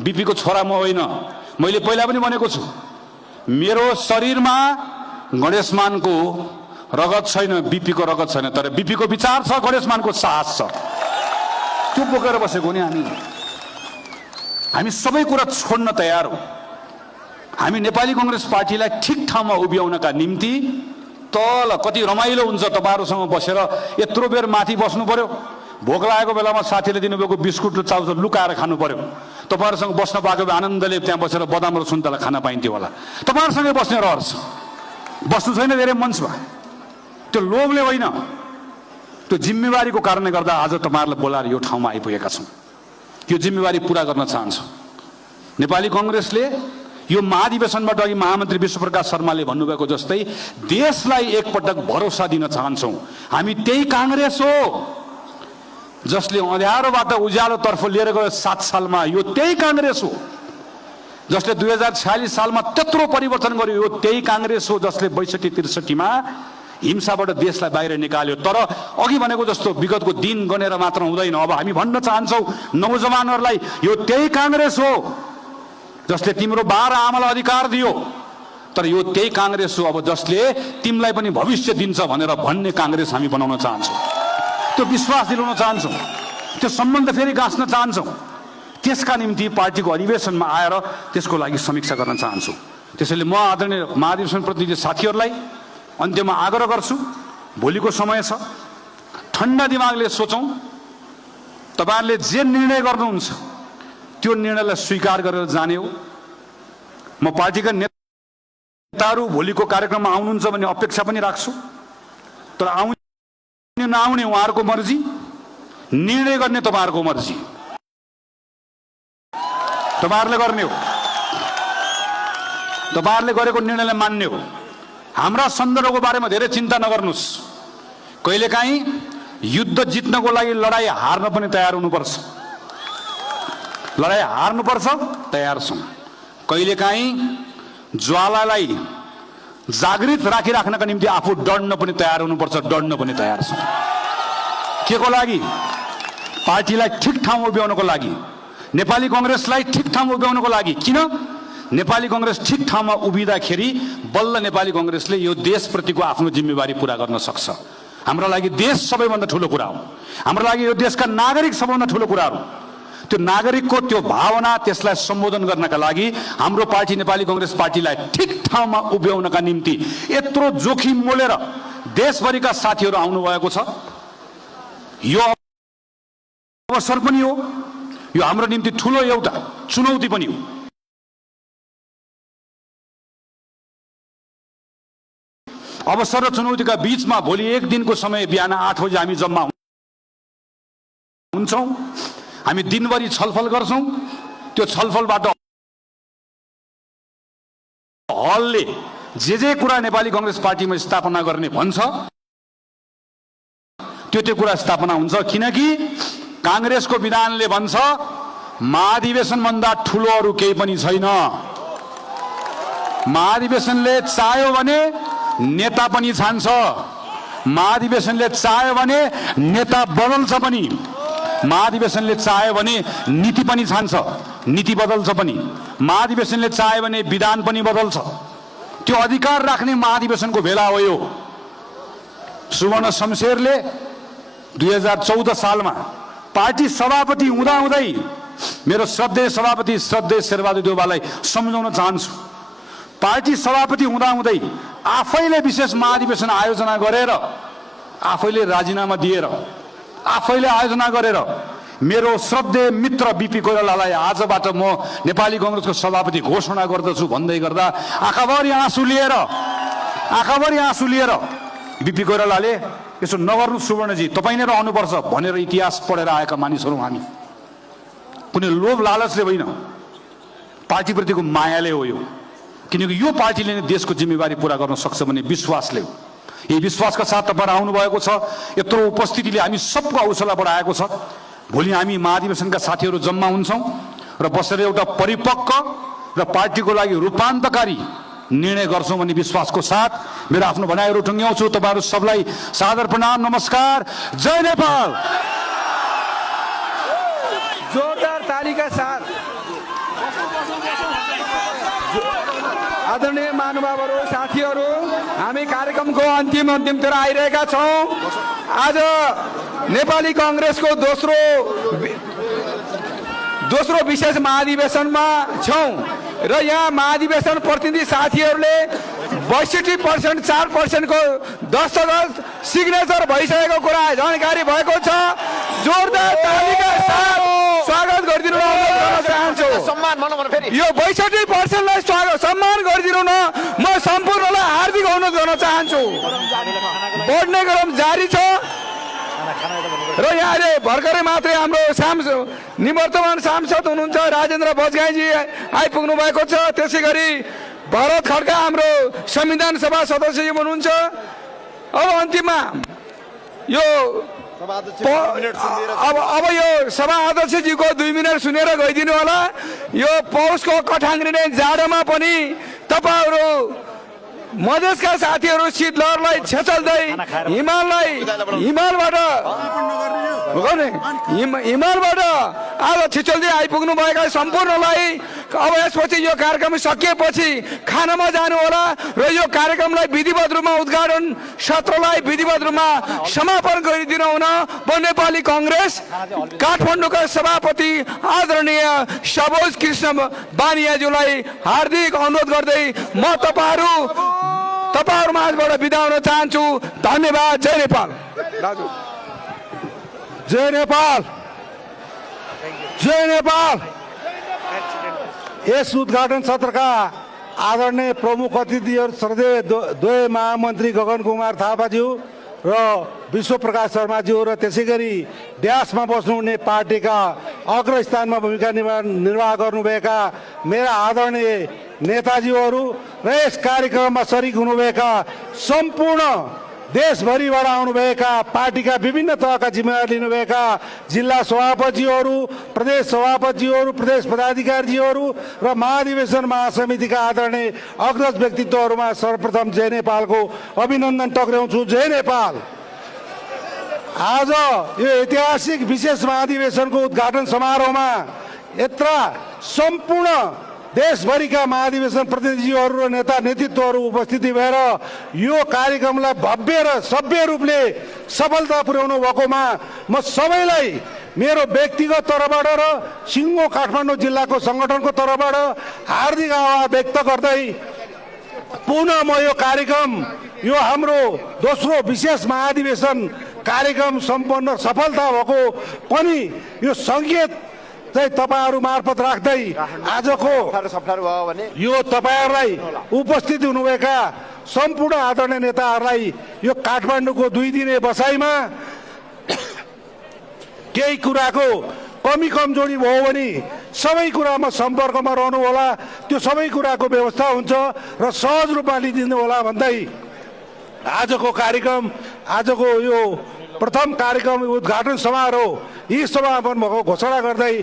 BP को छोरा म होइन। मैले पहिला पनि भनेको छु, मेरो शरीरमा गणेशमानको रगत छैन, बीपी को रगत छैन, तर बीपी को विचार छ, गणेशमानको साहस छ। त्यो बोकेर बसेको नि हामी सबै कुरा छोड्न तयार हौं। हामी नेपाली कांग्रेस पार्टीलाई ठिक ठाउँमा उभ्याउनका निम्ति तल कति रमाइलो हुन्छ तपाईहरुसँग बसेर यत्रो बेर माथि बस्नु पर्यो। भोक लागेको बेलामा साथीले दिनुभएको बिस्कुट र चाउचाउ लुकाएर खानु पर्यो। तपाईहरुसँग बस्न पाएको भए आनन्दले त्यहाँ बसेर बदाम र सुन्तला खान पाइन्थ्यो होला। तपाईहरुसँगै बस्ने रहर छ, बस्नु छैन धेरै मञ्चमा। त्यो लोभले होइन, त्यो जिम्मेवारीको कारणले गर्दा आज तपाईहरुलाई बोलाएर यो ठाउँमा आइपुगेका छौं। यो जिम्मेवारी पूरा गर्न चाहन्छौं। नेपाली कांग्रेसले यो महाधिवेशनबाट अघि महामन्त्री विश्वप्रकाश शर्माले भन्नुभएको जस्तै देशलाई एकपटक भरोसा दिन चाहन्छौं। हामी त्यही कांग्रेस हो जसले अँध्यारोबाट उज्यालोतर्फ लिएर गयो 7 सालमा। यो त्यही कांग्रेस हो जसले 2046 सालमा त्यत्रो परिवर्तन गर्यो। यो त्यही कांग्रेस हो जसले 62-63 मा हिंसाबाट देशलाई बाहिर निकाल्यो। तर अघि भनेको जस्तो विगतको दिन गनेर मात्र हुँदैन। अब हामी भन्न चाहन्छौं नौजवानहरूलाई, यो त्यही कांग्रेस हो जसले तिम्रो बाह्र आमालाई अधिकार दियो, तर यो त्यही कांग्रेस हो अब जसले तिमीलाई पनि भविष्य दिन्छ भनेर भन्ने कांग्रेस हामी बनाउन चाहन्छौं। त्यो विश्वास दिलाउन चाहन्छौं, त्यो सम्बन्ध फेरि गाँच्न चाहन्छौं। त्यसका निम्ति पार्टीको अधिवेशनमा आएर त्यसको लागि समीक्षा गर्न चाहन्छौं। त्यसैले म आदरणीय महाधिवेशन प्रतिनिधि साथीहरूलाई अन्त्यमा आग्रह गर्छु, भोलिको समय छ, ठण्डा दिमागले सोचौं। तपाईहरुले जे निर्णय गर्नुहुन्छ त्यो निर्णयलाई स्वीकार गरेर जाने हो। म पार्टीका नेताहरू भोलिको कार्यक्रममा आउनुहुन्छ भन्ने अपेक्षा पनि राख्छु, तर आउने नआउने उहाँहरूको मर्जी, निर्णय गर्ने तपाईहरुको मर्जी, तपाईहरुले गर्ने हो। तपाईहरुले गरेको निर्णयलाई मान्ने हो। हाम्रा सन्दर्भको बारेमा धेरै चिन्ता नगर्नुस्। कहिलेकाहीँ युद्ध जित्नको लागि लडाई हार्न पनि तयार हुनुपर्छ। लडाई हार्नुपर्छ, तयार छौं। कहिलेकाहीँ ज्वालालाई जागृत राखिराख्नका निम्ति आफू डढ्न पनि तयार हुनुपर्छ, डढ्न पनि तयार छौं। के को लागि? पार्टीलाई ठिक ठाउँमा उभ्याउनको लागि, नेपाली कांग्रेसलाई ठिक ठाउँमा उभ्याउनको लागि। किन? नेपाली कांग्रेस ठिक ठाउँमा उभिँदाखेरि बल्ल नेपाली कांग्रेसले यो देशप्रतिको आफ्नो जिम्मेवारी पूरा गर्न सक्छ। हाम्रो लागि देश सबैभन्दा ठूलो कुरा हो। हाम्रो लागि यो देशका नागरिक सबैभन्दा ठूलो कुरा हो। त्यो नागरिकको त्यो भावना, त्यसलाई सम्बोधन गर्नका लागि हाम्रो पार्टी नेपाली कांग्रेस पार्टीलाई ठिक ठाउँमा उभ्याउनका निम्ति यत्रो जोखिम मोलेर देशभरिका साथीहरू आउनु भएको छ। यो अवसर पनि हो, यो हाम्रो निम्ति ठूलो एउटा चुनौती पनि हो। अवसर र चुनौतीका बीचमा भोलि एक दिनको समय बिहान 8 बजे हामी जम्मा हुन्छौं। हामी दिनभरि छलफल गर्छौं। त्यो छलफलबाट हलले जे कुरा नेपाली कांग्रेस पार्टीमा स्थापना गर्ने भन्छ त्यो कुरा स्थापना हुन्छ। किनकि कांग्रेसको विधानले भन्छ महाधिवेशन भन्दा ठूलो अरु केही पनि छैन। महाधिवेशनले चाह्यो भने नेता पनि छान्छ, महाधिवेशनले चाह्यो भने नेता बदल्छ पनि, महाधिवेशनले चाह्यो भने नीति पनि छान्छ, नीति बदल्छ पनि, महाधिवेशनले चाह्यो भने विधान पनि बदल्छ। त्यो अधिकार राख्ने महाधिवेशनको बेला हो यो। सुवर्ण शमशेरले 2014 सालमा पार्टी सभापति हुँदाहुँदै मेरो श्रद्धेय सभापति श्रद्धेय शेरबहादुर देउवालाई सम्झाउन चाहन्छु। पार्टी सभापति हुँदाहुँदै आफैले विशेष महाधिवेशन आयोजना गरेर, आफैले राजीनामा दिएर, आफैले आयोजना गरेर मेरो श्रद्धेय मित्र बीपी कोइरालालाई आजबाट म नेपाली कांग्रेसको सभापति घोषणा गर्दछु भन्दै गर्दा आँखाभरि आँसु लिएर बीपी कोइरालाले यसो नगर्नु सुवर्णजी, तपाईँ नै रहनुपर्छ भनेर इतिहास पढेर आएका मानिसहरू हामी। कुनै लोभ लालचले होइन, पार्टीप्रतिको मायाले हो यो। किनकि यो पार्टीले नै देशको जिम्मेवारी पूरा गर्न सक्छ भन्ने विश्वासले हो। यही विश्वासका साथ तपाईहरु आउनु भएको छ। यत्रो उपस्थितिले हामी सबको हौसला बढाएको छ। भोलि हामी महाधिवेशनका साथीहरू जम्मा हुन्छौं र बसेर एउटा परिपक्व र पार्टीको लागि रूपान्तरकारी निर्णय गर्छौं भन्ने विश्वासको साथ मेरो आफ्नो भनाइहरू टुङ्ग्याउँछु। तपाईहरु सबलाई सादर प्रणाम, नमस्कार, जय नेपाल। जोरदार ताली का साथ आदरणीय महानुभावहरू, साथीहरू, हामी कार्यक्रमको अन्तिमतिर आइरहेका छौँ। आज नेपाली कांग्रेसको दोस्रो विशेष महाधिवेशनमा छौँ र यहाँ महाधिवेशन प्रतिनिधि साथीहरूले 62% 4% को दस्तखत सिग्नेचर भइसकेको कुरा जानकारी भएको छ। जोरदार तालीका साथ स्वागत गरिदिनु गर्न चाहन्छु। यो 62% लाई सम्मान गरिदिनु न, म सम्पूर्णलाई हार्दिक अनुरोध गर्न चाहन्छु। बढ्ने क्रम जारी छ र यहाँले भर्खरै मात्रै हाम्रो निवर्तमान सांसद हुनुहुन्छ राजेन्द्र बजगाईजी आइपुग्नु भएको छ। त्यसै गरी भरत खड्का हाम्रो संविधान सभा सदस्य हुनुहुन्छ। अब अन्तिममा यो अब यो सभा अध्यक्षजीको 2 मिनट सुनेर गइदिनु होला। यो पौषको कठाङ्ग्रिने जाडोमा पनि तपाईहरु मधेसका साथीहरू शीतलहरलाई छेचल्दै हिमालबाट आज छिचल्दै आइपुग्नु भएका सम्पूर्णलाई अब यसपछि यो कार्यक्रम सकिएपछि खानामा जानु होला र यो कार्यक्रमलाई विधिवत रूपमा उद्घाटन सत्रलाई विधिवत रूपमा समापन गरिदिनु हुन नेपाली कांग्रेस काठमाडौँका सभापति आदरणीय सबोज कृष्ण बानियाज्यूलाई हार्दिक अनुरोध गर्दै म तपाईहरु माझबाट बिदा हुन चाहन्छु। धन्यवाद। जय नेपाल। जय नेपाल। जय नेपाल। यस उद्घाटन सत्रका आदरणीय प्रमुख अतिथिहरू श्रद्धेय द्वय महामन्त्री गगन कुमार थापाज्यू र विश्व प्रकाश शर्माज्यू र त्यसै गरी ड्यासमा बस्नुहुने पार्टीका अग्रस्थानमा भूमिका निर्वाह गर्नुभएका मेरा आदरणीय नेताजीहरू र यस कार्यक्रममा सरिक हुनुभएका सम्पूर्ण देशभरिबाट आउनुभएका पार्टीका विभिन्न तहका जिम्मेवारी लिनुभएका जिल्ला सभापतिहरू, प्रदेश सभापतिहरू, प्रदेश पदाधिकारीहरू र महाधिवेशन महासमितिका आदरणीय अग्रज व्यक्तित्वहरूमा सर्वप्रथम जय नेपालको अभिनन्दन टक्र्याउँछु। जय नेपाल। आज यो ऐतिहासिक विशेष महाधिवेशनको उद्घाटन समारोहमा यत्र सम्पूर्ण देशभरिका महाधिवेशन प्रतिनिधिहरू र नेता नेतृत्वहरू उपस्थिति भएर यो कार्यक्रमलाई भव्य र सभ्य रूपले सफलता पुर्याउनु भएकोमा म सबैलाई मेरो व्यक्तिगत तर्फबाट र सिङ्गो काठमाडौँ जिल्लाको संगठनको तर्फबाट हार्दिक आभार व्यक्त गर्दै पुनः म यो कार्यक्रम यो हाम्रो दोस्रो विशेष महाधिवेशन कार्यक्रम सम्पन्न सफलता भएको पनि यो संकेत चाहिँ तपाईहरु मार्फत राख्दै आजको यो तपाईहरुलाई उपस्थित हुनुभएका सम्पूर्ण आदरणीय नेताहरूलाई यो काठमाडौँको 2 दिने बसाइमा केही कुराको कमी कमजोरी भयो भने सबै कुरामा सम्पर्कमा रहनु होला। त्यो सबै कुराको व्यवस्था हुन्छ र सहज रूपमा लिदिनु होला भन्दै आजको कार्यक्रम आजको यो प्रथम कार्यक्रम उद्घाटन समारोह यी समापन भएको घोषणा गर्दै